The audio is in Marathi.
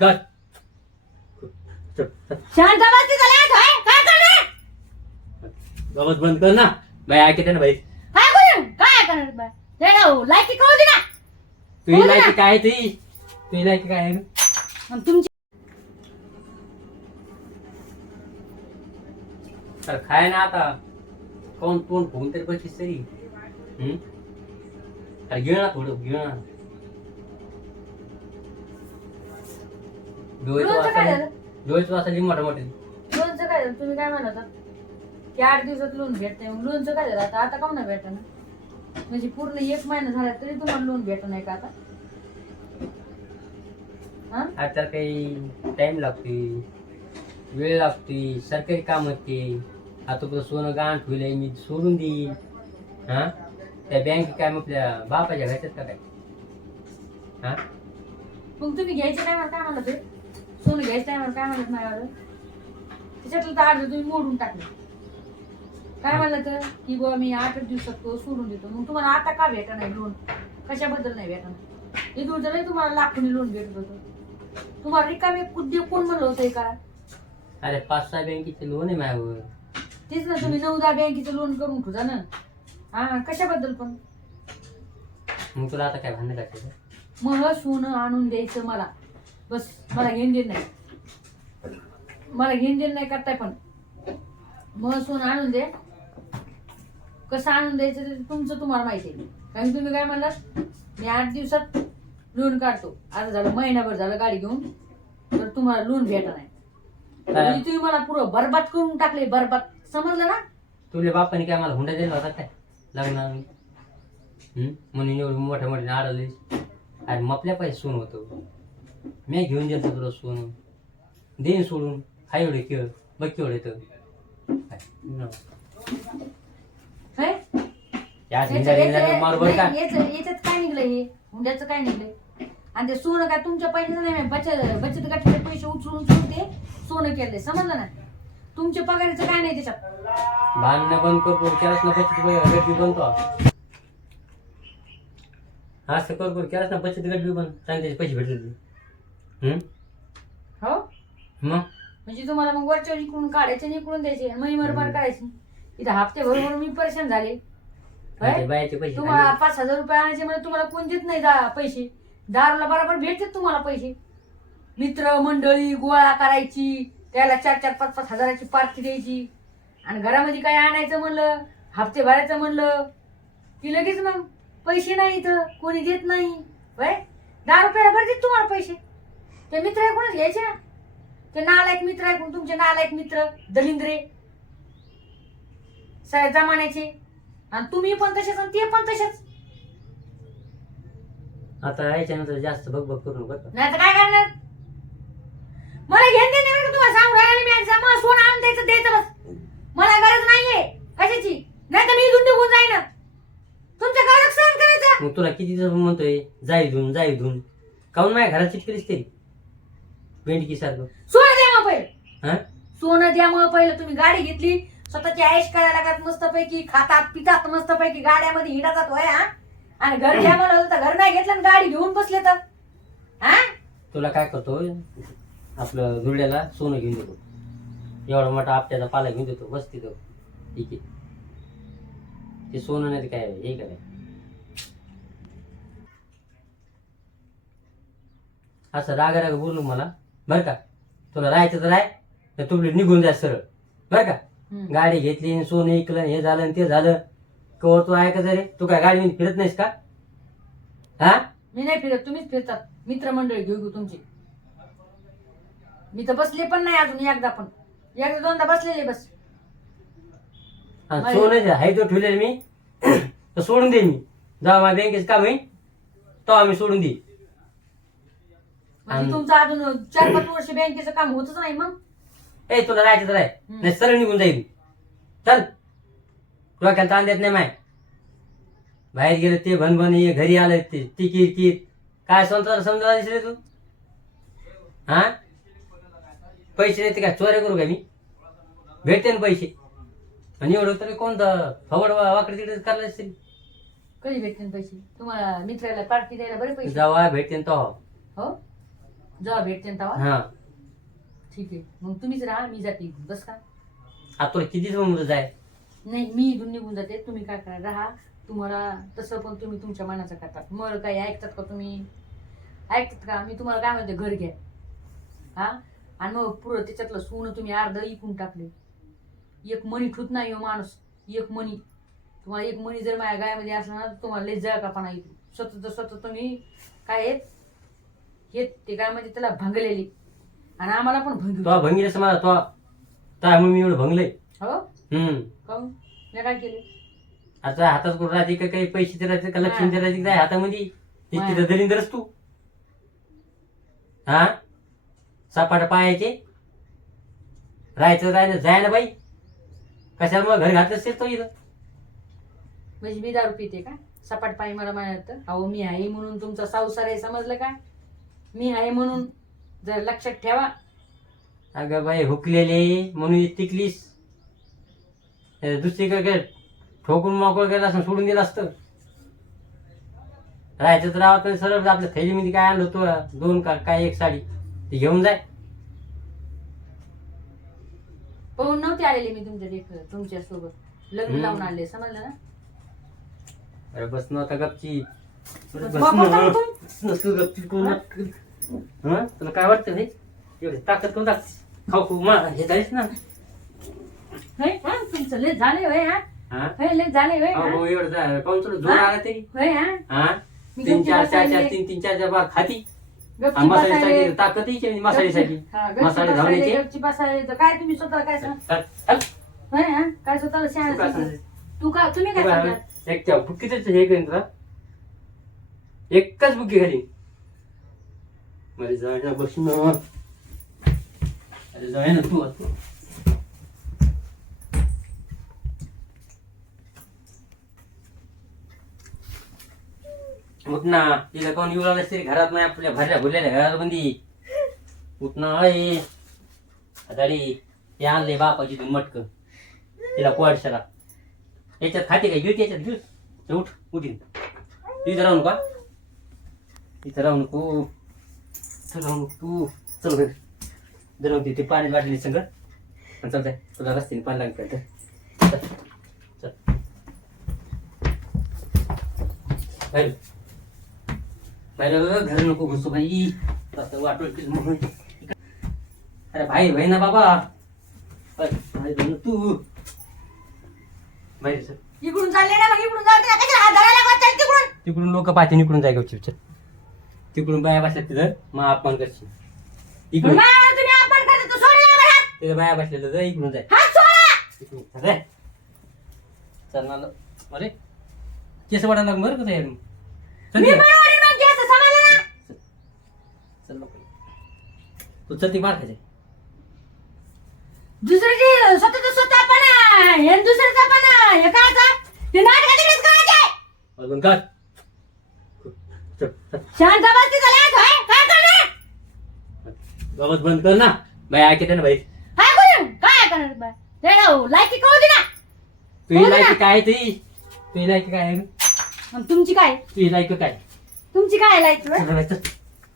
कर चल. शांत बस आहे. काय करणार आवाज बंद कर ना बाई ऐकते ना बाई काय करू काय करणार बा? ते ना लायकी कळू दे ना तुझी बोल ना. लायकी काय आहे ती तुझी लायकी काय आहे? आणि तुमची तर खाय ना आता कोण कोण फोन तरी बसलीस तरी हम्म? अरे घे ना थोडं घे ना डोळ्याचं लोणचं काय वासा झालं? डोळ्याचं वासा लई मोठा मोठे लोणचं काय झालं? तुम्ही काय म्हणत होता? की आठ दिवसात लोन भेटते मग काय झालं? आता आता काऊन नाही भेटत ना म्हणजे पूर्ण एक महिना झाला तरी तुम्हाला लोन भेटत नाही का आता? हा? आता काही टाइम लागते वेळ लागते सरकारी काम होते. आता तुझं सोनं गाण ठेवलंय. मी सोडून देईन. हा? त्या बँक काय मग आपल्या बापाच्या घरच्यात का काय? हा? मग तुम्ही घ्यायचे काय? म्हणत काय म्हणत ते सोनं घ्यायचं काय म्हणत काय म्हणत माझ्यावर त्याच्यातलं तर अर्ध तुम्ही मोडून टाकलं. काय म्हणलं तर? की बुवा मी आठ दिवसात तो सोडून देतो. मग तुम्हाला आता का भेटा नाही लोन कशाबद्दल नाही भेटणार इथून जरी तुम्हाला लाखोनी लोन भेटत होतं. तुम्हाला रिकामे उद्योग कोण म्हणलं होतं करा अरे पाच सहा बँकेचे लोन आहे माझ्यावर तेच ना तुम्ही नऊदा बँकेचं लोन करून ठेवता ना. हा कशाबद्दल पण? मग तुला आता काय भांडण करायचं मग सोनं आणून द्यायचं मला. बस मला घेऊन देत नाही. मला घेऊन देत नाही करताय पण. मग सोनं आणून दे. कसं आणून द्यायचं ते तुमचं तुम्हाला माहिती आहे. कारण तुम्ही काय म्हणलात? मी आठ दिवसात लोन काढतो. आता झालं महिनाभर झालं गाडी घेऊन. तर तुम्हाला लोन भेटा नाही. म्हणजे तुम्ही मला पुरं बरबाद करून टाकले बरबाद. समजलं ना? तुझ्या बापाने काय मला हुंडा दिला होता काय? लग्ना म्हणून एवढं मोठ्या मोठ्या अडवले अरे मपल्या पाहिजे सोन होतं. मी घेऊन गेलो तुला सोनं देईन सोडून. हाय एवढे खेळ बघ केवढे तर काय? हे? याच्यात काय निघलंय हे? हुंड्याचं काय निघलंय? आणि ते सोनं काय तुमच्या पैशाचं नाही बचत बचत गटाचे पैसे उचलून उचलून ते सोनं केलंय. समजलं ना? तुमच्या पगाराचं काय नाही त्याच्यात? भांडणं बंद कर कर केलास ना बचत गट बी बनतो असं कर कर केलास ना बचत गट बी बंद. सांग त्याचे पैसे भेटले? हो? मग? म्हणजे तुम्हाला मग वरच्या इकडून काढायचे आणि इकडून द्यायचे. आणि मग मरमार करायची इथं हप्ते भरून मी परेशान झाले. आणि ते होय? बायाचे पैसे तुम्हाला. पाच हजार रुपये आणायचे म्हणजे तुम्हाला कोण देत नाही दा- पैसे? दारूला बरोबर भेटतात तुम्हाला पैसे. मित्र मंडळी गोळा करायची त्याला चार चार पाच पाच हजाराची पार्टी द्यायची. आणि घरामध्ये काय आणायचं म्हणलं हप्ते भरायचं म्हणलं की लगेच मग पैसे नाही इथं कोणी देत नाही. होय? दहा रुपयाला भरतात तुम्हाला पैसे. ते मित्र ऐकूनच घ्यायचे ना. ते नालायक मित्र ऐकून तुमचे नालायक मित्र दलिंद्रे. जमान्याचे. आणि तुम्ही पण तसेच आणि ते पण तसेच. आता याच्यानंतर जास्त बघ बघ करू बरं का? नाही तर काय करणार? मला घेऊन दे नाही तुम्हाला? सांगू राहिला मी एकदा मला सोनं आणून द्यायचं द्यायचं बस. मला गरज नाहीये. कशाची? नाही तर मी इथून निघून जाईन. तुमच्या घरात सहन करायचं. मग तुला किती दिवस म्हणतोय? जाई धुन जाई धुन. काऊन माझ्या घरात चिटकेलीस तरी? भेंडकी सारखं. सोनं द्या मग पहिलं. हा? सोनं द्या मग पहिलं. तुम्ही गाडी घेतली स्वतःची आयुष करायला लागत मस्तपैकी खातात पितात मस्तपैकी गाड्यामध्ये हिंडातात होय हा? आणि घर घ्या म्हणलं तर घर नाही घेतलं आणि गाडी घेऊन बसले तर. हा? तुला काय करतो? आपलं धुळ्याला सोनं घेऊन देतो एवढा मोठा आपट्याचा पाला घेऊन देतो बस तिथं ठीक आहे. ते सोनं नाही ते काय हे काय? असं राग राग बोलू मला. बरं का? तुला राहायचं तर राय तर तुम्ही निघून जा सरळ. बरं का? हम्म. गाडी घेतली आणि सोनं ऐकलं हे झालं आणि ते झालं. कवर तू ऐकत रे. तू काय गाडी फिरत नाहीस का? हा? मी नाही फिरत तुम्हीच फिरतात. मित्रमंडळी घेऊ घेऊ तुमची. मी तर बसले पण नाही अजून एकदा पण. एकदा दोनदा बसलेले बस. आणि नाही. सोनं हाय तो ठेवलेलं मी. तर सोडून दे मी. जेव्हा माझ्या बँकेचं काम होईल तेव्हा मी सोडून दे. म्हणजे आणि- तुमचं अजून चार पाच वर्ष बँकेचं काम होतच नाही मग? ए तुला राहायचं तर हम्म. नाही सरळ निघून जाईल चल. डोक्याला ताण देत नाही माय. बाहेर गेलं ते भनभन ये घरी आलं ते ती किर किर. काय समजा समजा दिसले तू? हा? पैसे देते काय चोऱ्या करू का मी? भेटते ना पैसे. आणि एवढं तरी कोणतं फवड वाकडे तिकडे करायला असेल कधी भेटतील पैसे? तुम्हाला मित्राला पार्टी द्यायला बरे पैसे. जेव्हा भेटते तो. हो? जेव्हा भेटते तेव्हा? हा. ठीक आहे. मग तुम्हीच राहा मी जाते इथून. बस का? आता तुला म्हणत जाय नाही मी इथून निघून जाते. तुम्ही काय करा राहा. तुम्हाला तसं पण तुम्ही तुमच्या मनाचं करतात मग काही ऐकतात का तुम्ही? ऐकतात का? मी तुम्हाला काय म्हणते घर घ्या. हा? आणि मग पुढं त्याच्यातलं सोनं तुम्ही अर्ध इकून टाकले. एक मणी ठूत नाही हो माणूस. एक मणी तुम्हाला एक मणी जर माझ्या गायमध्ये असला ना तर तुम्हाला लय जळ का पण ऐकू स्वतः स्वतः तुम्ही काय आहेत? हे ते काय म्हणजे त्याला भंगलेली. आणि आम्हाला पण भंग तो भंगी मला तो त्यामुळे मी एवढं भंगलंय. हो? हम्म. मी काय केले? आता हातात कुठं राहते का काही पैसे ते राहते का लक्ष्मी ते राहते काय हातामध्ये? हा. तिथं दरिंदरच तू. हा? सपाट पायाचे? राहायचं राहायचं जाय ना बाई. कशाला मग घर घातलं असेल तो इथं? म्हणजे मी दारू पिते का? सपाट पायी मला म्हणत अहो मी आहे म्हणून तुमचा संसार आहे समजलं का? मी आहे म्हणून जर लक्षात ठेवा. अगं बाई हुकलेले म्हणून टिकलीस. दुसरीकडे काय ठोकून मोकळं केलं असं सोडून दिलं असतं. राहायचं तर राहत नाही सरळ आपल्या थैलीमध्ये काय आणलं होतं? दोन का काय एक साडी? ती घेऊन जाय. पाहून नव्हते आलेले मी तुमच्या देख तुमच्यासोबत लग्न. लावून आणले समजलं ना? अरे बस ना आता गपची तुला काय वाटतं हे एवढी ताकद कोण टाक. खाऊ हे जाईस ना? होय हा तुमचं लेट झाले होय हा. हा? होय लेट झाले होय हा? अहो, एवढं जा- काहून तुला जोर? आला तरी. होय हा. हा? मी तीन गपची चार चार चार बसायले. तीन तीन चार चार बार खाती. गपची मसाल्यासाठी बसायले. ताकद यायची मसाल्यासाठी. हा, गपची मसाले बसायले, धावण्याचे गपची बसायले. तर काय तुम्ही स्वतः काय सांग. होय हा. काय स्वतःला तू शहाणा काय समजा. सांगते? तू का तुम्ही काय सांगता? एक त्या बुक्कीच हे करीन तुला. एकच बुक्की घालीन मला जायला बसून अरे जाय ना तू आता. उठना तिला कोण येऊ लागलं तरी घरात नाही आपल्या भरल्या भरलेल्या घरात बंदी. उठना अय दाडी ते आणले बापाची तू मटक. तिला कोळशाला. याच्यात खाते काय घेऊ याच्यात घेऊ उठ उठीन तिथं राहू का इथं राहू नको चल राहू नको तू चल घरी. दरवती ते पाणी वाटले सगळं पण चल जाय तुला रस्त्याने पाणी लागेल चल. चल. बाहेर. बाहेर घर नको घुसू बाई. वाटोळ म्हणून. अरे भाई भाई ना बाबा. तू. बाहेर इकडून चालले ना मग इकडून जाते हात तिकडून. तिकडून लोक पाहते इकडून जाय गपचूप चल. तिकडून बाया बसल्या तिथं मग अपमान करशील. इकडून. मला तुम्ही आपण करता तो सोडा मला हात. तिथं बाया बसलेलं जा इकडून जाय हात सोडा. इकडून चल रे. चल ना. अरे केस लागलं बरं का तयार? चल मी समजलं ना? चल. लवकर. तू चल ती मार खायचे. दुसऱ्याची स्वतःच स्वतः पण आहे, दुसऱ्याचा पण आहे. हे काय तिकडेच करायचे अजून का चल चल शांत बस तिथं लय होय. काय करणार गवत बंद कर ना बाई ऐकते ना बाई काय करू काय करणार बा? ते लायकी कळू दे ना तुझी बोल ना. लायकी काय आहे ती तुझी लायकी काय आहे? मग तुमची काय तुझी लायकी काय तुमची काय लायकी बा? चल, चल, चल.